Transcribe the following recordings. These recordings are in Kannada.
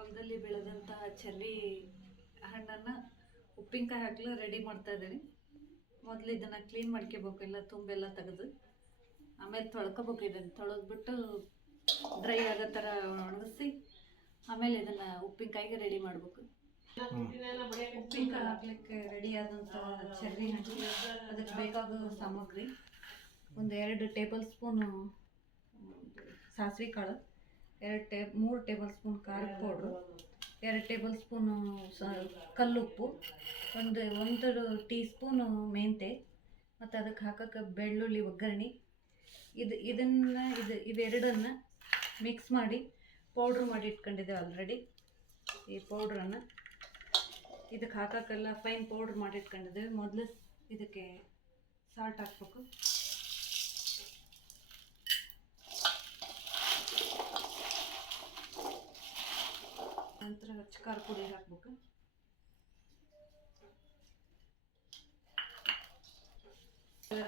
ಹೊಲದಲ್ಲಿ ಬೆಳೆದಂಥ ಚೆರ್ರಿ ಹಣ್ಣನ್ನು ಉಪ್ಪಿನಕಾಯಿ ಹಾಕಲು ರೆಡಿ ಮಾಡ್ತಾ ಇದ್ದೀನಿ. ಮೊದಲು ಇದನ್ನು ಕ್ಲೀನ್ ಮಾಡ್ಕೋಬೇಕು, ಎಲ್ಲ ತುಂಬೆಲ್ಲ ತೆಗೆದು ಆಮೇಲೆ ತೊಳ್ಕೊಬೇಕು. ಇದನ್ನು ತೊಳೆದ್ಬಿಟ್ಟು ಡ್ರೈ ಆಗೋ ಥರ ಒಣಗಿಸಿ ಆಮೇಲೆ ಇದನ್ನು ಉಪ್ಪಿನಕಾಯಿಗೆ ರೆಡಿ ಮಾಡಬೇಕು. ಉಪ್ಪಿನಕಾಯಿ ಹಾಕ್ಲಿಕ್ಕೆ ರೆಡಿ ಆದಂಥ ಚೆರ್ರಿ ಹಣ್ಣು, ಅದಕ್ಕೆ ಬೇಕಾಗೋ ಸಾಮಗ್ರಿ: 2 ಟೇಬಲ್ ಸ್ಪೂನು ಸಾಸಿವೆ ಕಾಳು, 3 ಟೇಬಲ್ ಸ್ಪೂನ್ ಖಾರದ ಪೌಡ್ರು, 2 ಟೇಬಲ್ ಸ್ಪೂನು ಕಲ್ಲುಪ್ಪು, 1 ಟೀ ಸ್ಪೂನು ಮೆಂತೆ, ಮತ್ತು ಅದಕ್ಕೆ ಹಾಕೋಕ್ಕೆ ಬೆಳ್ಳುಳ್ಳಿ ಒಗ್ಗರಣೆ. ಇವೆರಡನ್ನು ಮಿಕ್ಸ್ ಮಾಡಿ ಪೌಡ್ರ್ ಮಾಡಿ ಇಟ್ಕೊಂಡಿದ್ದೇವೆ ಆಲ್ರೆಡಿ. ಈ ಪೌಡ್ರನ್ನು ಇದಕ್ಕೆ ಹಾಕೋಕ್ಕೆಲ್ಲ ಫೈನ್ ಪೌಡ್ರ್ ಮಾಡಿ ಇಟ್ಕೊಂಡಿದ್ದೇವೆ. ಮೊದಲು ಇದಕ್ಕೆ ಸಾಲ್ಟ್ ಹಾಕ್ಬೇಕು. ನಂತರ ಖಾರ ಪುಡಿ ಹಾಕ್ಬೇಕು.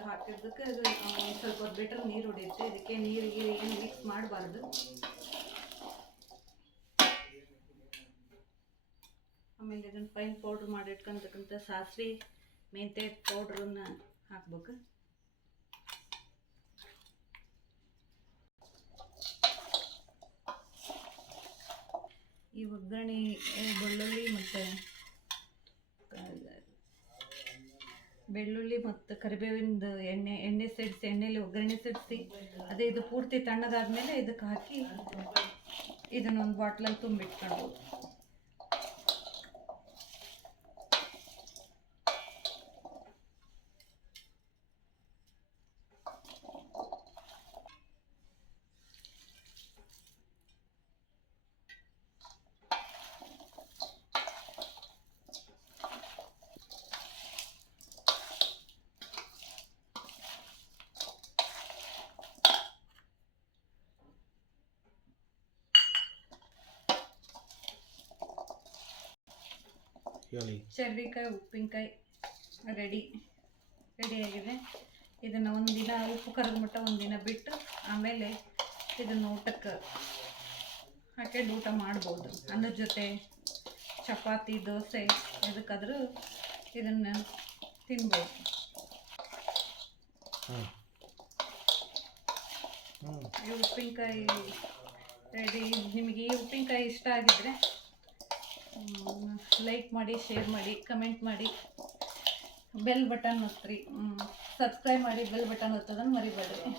ಹಾಕಿದ್ದಕ್ಕೆ ಅದು ಒಂದು ಸ್ವಲ್ಪ ಹೊತ್ತು ಬಿಟ್ಟರೆ ನೀರು ಹೊಡೆಯುತ್ತೆ. ಇದಕ್ಕೆ ನೀರಿಗೆ ಏನು ಮಿಕ್ಸ್ ಮಾಡಬಾರ್ದು. ಆಮೇಲೆ ಇದನ್ನು ಫೈನ್ ಪೌಡ್ರ್ ಮಾಡಿ ಇಟ್ಕೊಂತಕ್ಕಂಥ ಸಾಸಿವೆ ಮೆಂತೆ ಪೌಡ್ರನ್ನ ಹಾಕ್ಬೇಕು. ಈ ಒಗ್ಗರಣೆ ಬೆಳ್ಳುಳ್ಳಿ ಮತ್ತು ಕರಿಬೇವಿಂದು ಎಣ್ಣೆ ಸಿಡಿಸಿ, ಎಣ್ಣೆಯಲ್ಲಿ ಒಗ್ಗರಣೆ ಸಿಡಿಸಿ ಅದೇ ಇದು ಪೂರ್ತಿ ತಣ್ಣಗಾದ್ಮೇಲೆ ಇದಕ್ಕೆ ಹಾಕಿ ಇದನ್ನೊಂದು ಬಾಟ್ಲಲ್ಲಿ ತುಂಬಿಟ್ಕೊಳ್ಬೋದು. ಚೆರ್ರಿಕಾಯಿ ಉಪ್ಪಿನಕಾಯಿ ರೆಡಿಯಾಗಿದೆ. ಇದನ್ನು ಒಂದಿನ ಉಪ್ಪು ಕರಗ ಮಟ್ಟ ಒಂದಿನ ಬಿಟ್ಟು ಆಮೇಲೆ ಇದನ್ನು ಊಟಕ್ಕೆ ಹಾಕೊಂಡು ಊಟ ಮಾಡ್ಬೋದು. ಅನ್ನದ ಜೊತೆ ಚಪಾತಿ, ದೋಸೆ ಎದಕ್ಕಾದರೂ ಇದನ್ನು ತಿನ್ಬೋದು. ಈ ಉಪ್ಪಿನಕಾಯಿ ರೆಡಿ. ನಿಮಗೆ ಈ ಉಪ್ಪಿನಕಾಯಿ ಇಷ್ಟ ಆಗಿದ್ರೆ ಲೈಕ್ ಮಾಡಿ, ಶೇರ್ ಮಾಡಿ, ಕಮೆಂಟ್ ಮಾಡಿ, ಬೆಲ್ ಬಟನ್ ಒತ್ತಿರಿ. ಸಬ್ಸ್ಕ್ರೈಬ್ ಮಾಡಿ, ಬೆಲ್ ಬಟನ್ ಒತ್ತೋದನ್ನು ಮರಿಬೇಡ್ರಿ.